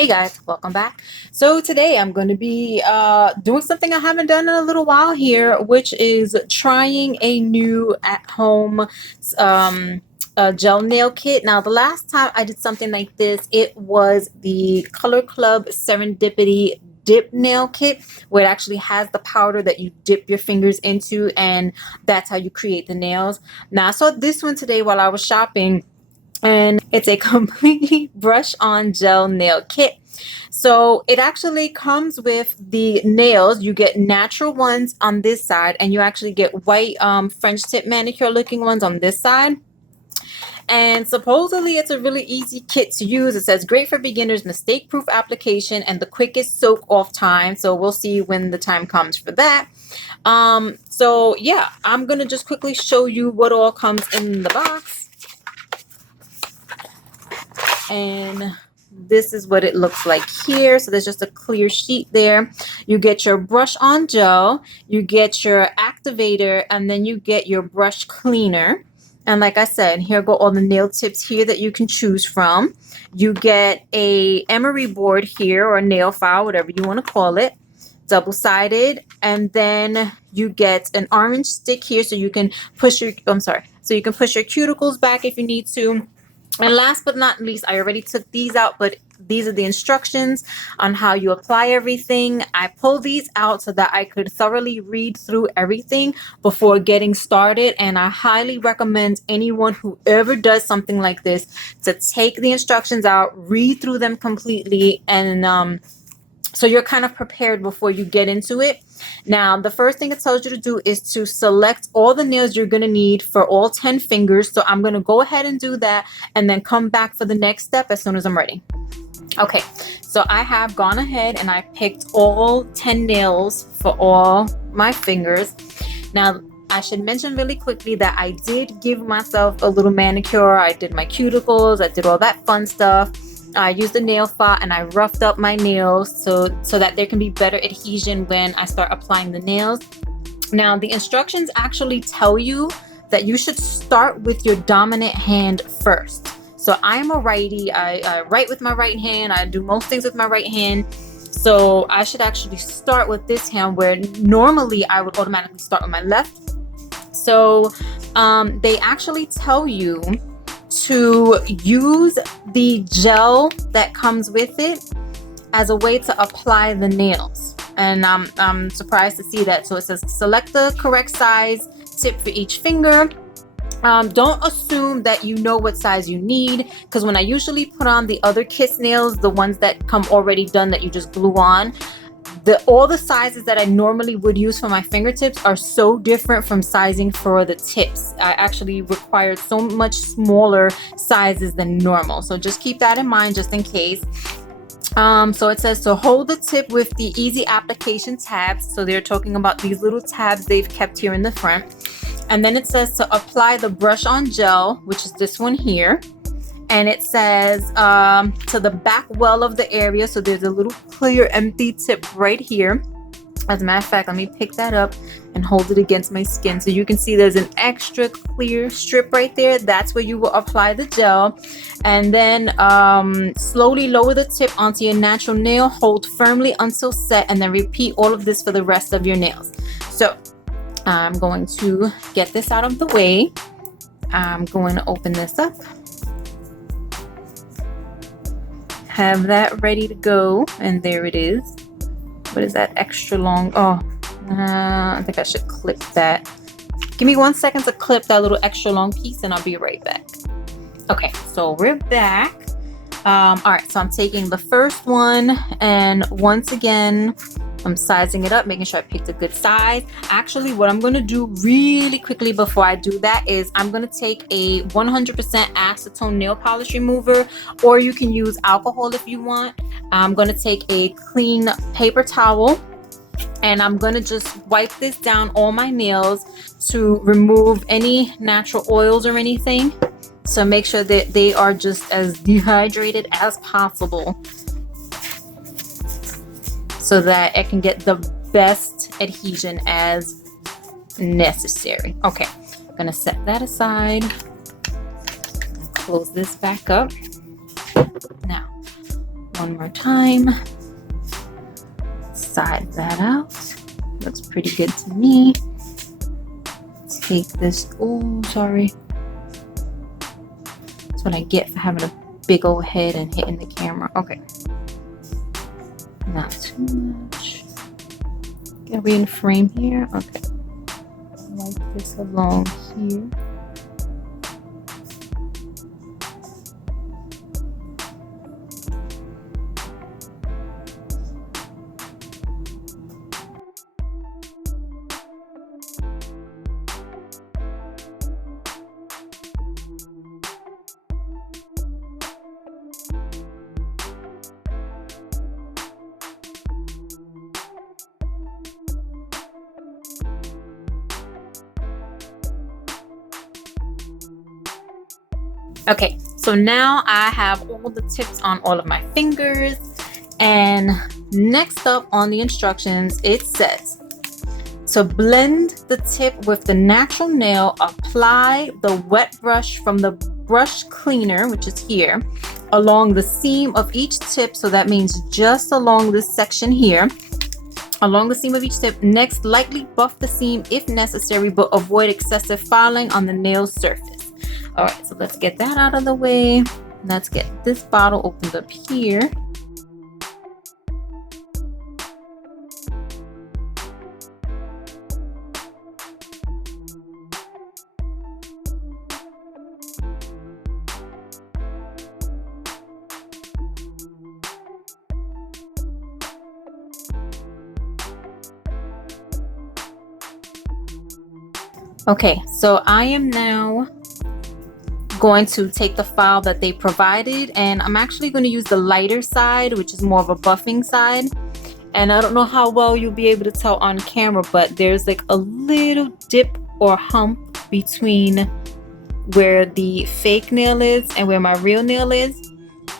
Hey guys, welcome back. So today I'm going to be doing something I haven't done in a little while here, which is trying a new at-home gel nail kit. Now, the last time I did something like this, it was the Color Club Serendipity dip nail kit, where it actually has the powder that you dip your fingers into, and that's how you create the nails. Now, I saw this one today while I was shopping, and it's a completely brush on gel nail kit. So it actually comes with the nails. You get natural ones on this side, and you actually get white French tip manicure looking ones on this side. And supposedly it's a really easy kit to use. It says great for beginners, mistake proof application, and the quickest soak off time. So we'll see when the time comes for that. So yeah, I'm gonna just quickly show you what all comes in the box. And this is what it looks like here. So there's just a clear sheet there. You get your brush on gel, you get your activator, and then you get your brush cleaner. And like I said, here go all the nail tips here that you can choose from. You get a emery board here, or a nail file, whatever you want to call it, double-sided. And then you get an orange stick here, so you can push your so you can push your cuticles back if you need to. And last but not least, I already took these out, but these are the instructions on how you apply everything. I pulled these out so that I could thoroughly read through everything before getting started. And I highly recommend anyone who ever does something like this to take the instructions out, read through them completely, and so you're kind of prepared before you get into it. Now, the first thing it tells you to do is to select all the nails you're going to need for all 10 fingers. So I'm going to go ahead and do that and then come back for the next step as soon as I'm ready. Okay, so I have gone ahead and I picked all 10 nails for all my fingers. Now, I should mention really quickly that I did give myself a little manicure. I did my cuticles, I did all that fun stuff. I used a nail file and I roughed up my nails so that there can be better adhesion when I start applying the nails. Now, the instructions actually tell you that you should start with your dominant hand first. So I'm a righty. I write with my right hand. I do most things with my right hand. So I should actually start with this hand, where normally I would automatically start with my left. So they actually tell you to use the gel that comes with it as a way to apply the nails. And I'm surprised to see that. So it says select the correct size tip for each finger. Don't assume that you know what size you need, because when I usually put on the other Kiss nails, the ones that come already done that you just glue on, all the sizes that I normally would use for my fingertips are so different from sizing for the tips. I actually required so much smaller sizes than normal. So just keep that in mind just in case. So it says to hold the tip with the easy application tabs. So they're talking about these little tabs they've kept here in the front. And then it says to apply the brush on gel, which is this one here. And it says to the back well of the area. So there's a little clear empty tip right here. As a matter of fact, let me pick that up and hold it against my skin. So you can see there's an extra clear strip right there. That's where you will apply the gel. And then slowly lower the tip onto your natural nail. Hold firmly until set, and then repeat all of this for the rest of your nails. So I'm going to get this out of the way. I'm going to open this up. Have that ready to go, and there it is. What is that extra long? Oh, I think I should clip that. Give me 1 second to clip that little extra long piece, and I'll be right back. Okay, so we're back. All right, so I'm taking the first one, and once again, I'm sizing it up, making sure I picked a good size. Actually, what I'm going to do really quickly before I do that is I'm going to take a 100% acetone nail polish remover, or you can use alcohol if you want. I'm going to take a clean paper towel, and I'm going to just wipe this down all my nails to remove any natural oils or anything. So make sure that they are just as dehydrated as possible, so that it can get the best adhesion as necessary. Okay, I'm gonna set that aside and close this back up. Now, one more time. Side that out. Looks pretty good to me. Take this. Oh, sorry. That's what I get for having a big old head and hitting the camera. Okay. Not too much. Are we in frame here? Okay. Like this along here. Okay, so now I have all the tips on all of my fingers, and next up on the instructions it says to blend the tip with the natural nail, apply the wet brush from the brush cleaner, which is here, along the seam of each tip. So that means just along this section here, along the seam of each tip. Next, lightly buff the seam if necessary, but avoid excessive filing on the nail surface. All right, so let's get that out of the way. Let's get this bottle opened up here. Okay, so I am now going to take the file that they provided, and I'm actually going to use the lighter side, which is more of a buffing side. And I don't know how well you'll be able to tell on camera, but there's like a little dip or hump between where the fake nail is and where my real nail is.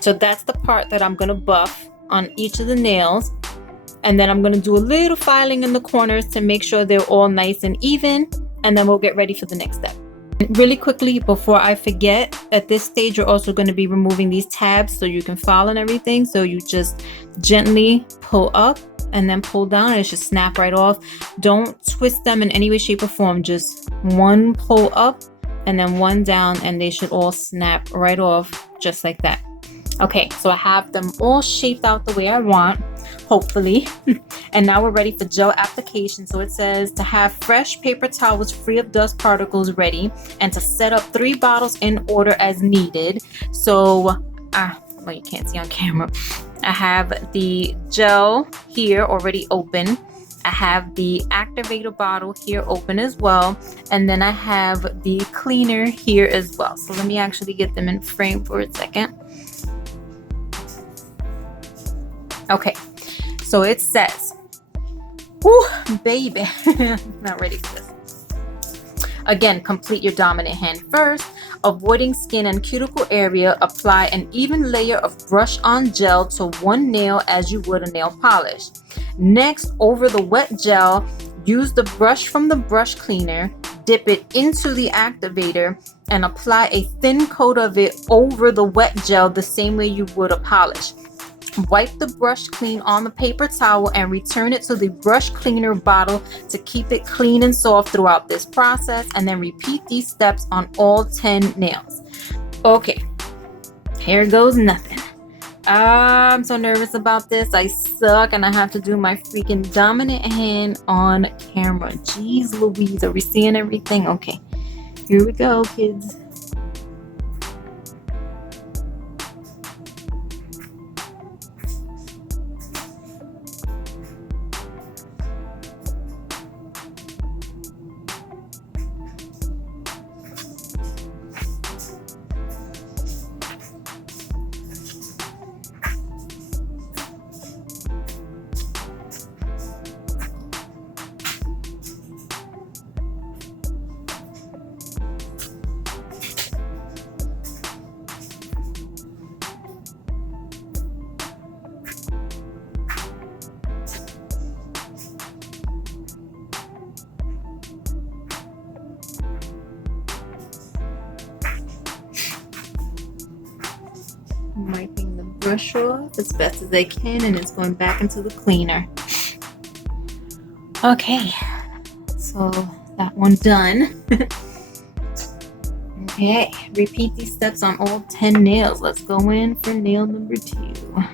So that's the part that I'm going to buff on each of the nails. And then I'm going to do a little filing in the corners to make sure they're all nice and even, and then we'll get ready for the next step. Really quickly, before I forget, at this stage you're also going to be removing these tabs so you can file and everything. So you just gently pull up and then pull down, and it should snap right off. Don't twist them in any way, shape, or form. Just one pull up and then one down, and they should all snap right off just like that. Okay, so I have them all shaped out the way I want, hopefully. And now we're ready for gel application. So it says to have fresh paper towels free of dust particles ready, and to set up 3 bottles in order as needed. So, well, you can't see on camera. I have the gel here already open. I have the activator bottle here open as well. And then I have the cleaner here as well. So let me actually get them in frame for a second. Okay, so it says, whew, baby, not ready for this. Again, complete your dominant hand first. Avoiding skin and cuticle area, apply an even layer of brush on gel to one nail as you would a nail polish. Next, over the wet gel, use the brush from the brush cleaner, dip it into the activator, and apply a thin coat of it over the wet gel the same way you would a polish. Wipe the brush clean on the paper towel and return it to the brush cleaner bottle to keep it clean and soft throughout this process, and then repeat these steps on all 10 nails. Okay, here goes nothing. I'm so nervous about this. I suck, and I have to do my freaking dominant hand on camera. Jeez Louise, are we seeing everything? Okay, here we go, kids. Wiping the brush off as best as I can, and it's going back into the cleaner. Okay, so that one done. Okay, repeat these steps on all 10 nails. Let's go in for nail number 2.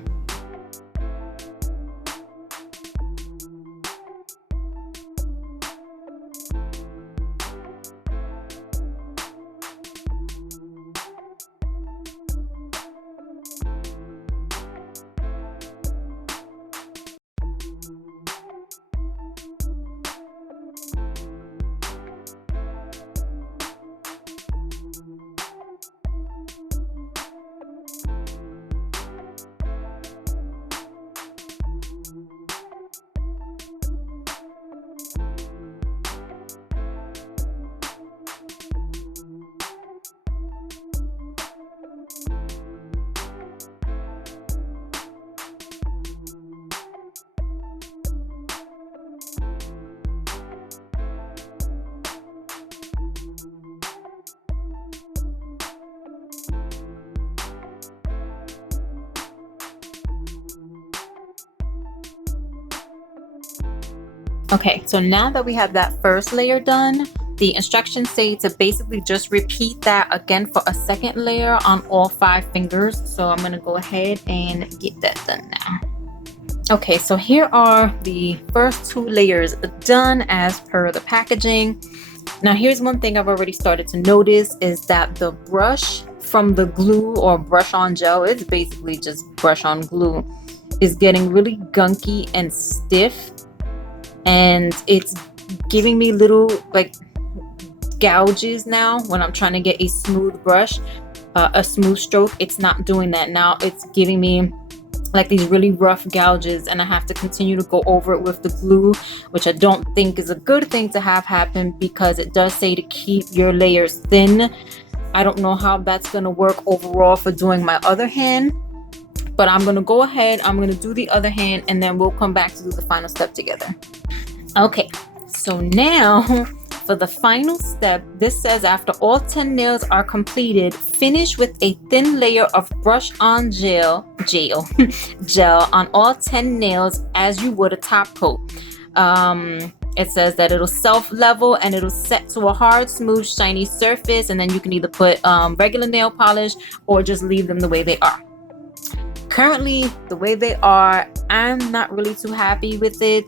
Okay, so now that we have that first layer done, the instructions say to basically just repeat that again for a second layer on all 5 fingers. So I'm gonna go ahead and get that done now. Okay, so here are the first 2 layers done as per the packaging. Now here's one thing I've already started to notice is that the brush from the glue or brush on gel, it's basically just brush on glue, is getting really gunky and stiff. And it's giving me little like gouges now when I'm trying to get a smooth brush, a smooth stroke. It's not doing that now. It's giving me like these really rough gouges, and I have to continue to go over it with the glue, which I don't think is a good thing to have happen because it does say to keep your layers thin. I don't know how that's going to work overall for doing my other hand, but I'm going to go ahead, I'm going to do the other hand, and then we'll come back to do the final step together. Okay, so now for the final step, this says after all 10 nails are completed, finish with a thin layer of brush on gel on all 10 nails as you would a top coat. It says that it'll self-level and it'll set to a hard, smooth, shiny surface, and then you can either put regular nail polish or just leave them the way they are. Currently, the way they are, I'm not really too happy with it.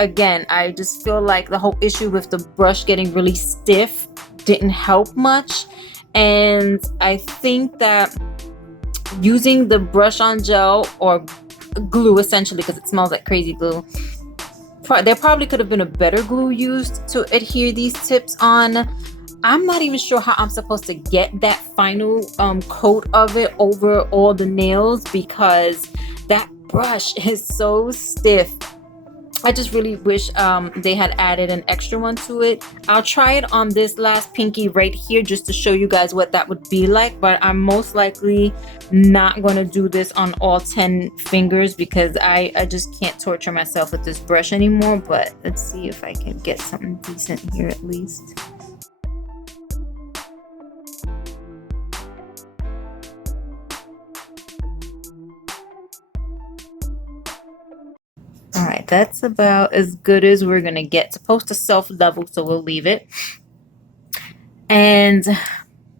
Again, I just feel like the whole issue with the brush getting really stiff didn't help much, and I think that using the brush on gel or glue essentially, because it smells like crazy glue, there probably could have been a better glue used to adhere these tips on. I'm not even sure how I'm supposed to get that final coat of it over all the nails because that brush is so stiff. I just really wish they had added an extra one to it. I'll try it on this last pinky right here just to show you guys what that would be like, but I'm most likely not going to do this on all 10 fingers because I just can't torture myself with this brush anymore. But let's see if I can get something decent here at least. All right, that's about as good as we're gonna get. It's supposed to self-level, so we'll leave it. And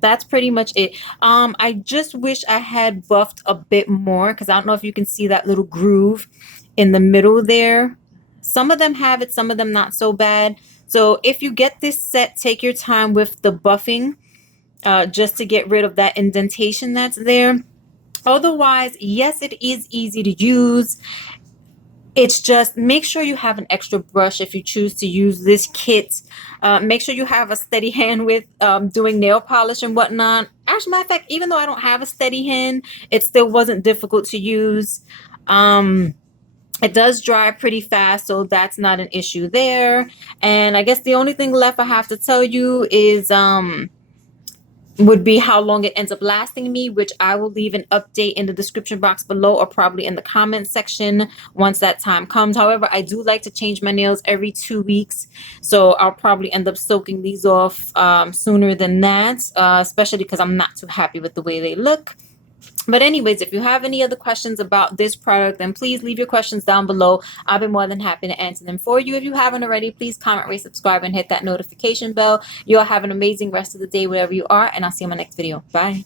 that's pretty much it. I just wish I had buffed a bit more because I don't know if you can see that little groove in the middle there. Some of them have it, some of them not so bad. So if you get this set, take your time with the buffing just to get rid of that indentation that's there. Otherwise, yes, it is easy to use. It's just make sure you have an extra brush if you choose to use this kit. Make sure you have a steady hand with doing nail polish and whatnot. As a matter of fact, even though I don't have a steady hand, it still wasn't difficult to use. It does dry pretty fast, so that's not an issue there. And I guess the only thing left I have to tell you is would be how long it ends up lasting me, which I will leave an update in the description box below or probably in the comment section once that time comes. However, I do like to change my nails every 2 weeks, so I'll probably end up soaking these off sooner than that, especially because I'm not too happy with the way they look. But anyways, if you have any other questions about this product, then please leave your questions down below. I'll be more than happy to answer them for you. If you haven't already, please comment, rate, subscribe, and hit that notification bell. You all have an amazing rest of the day wherever you are, and I'll see you in my next video. Bye.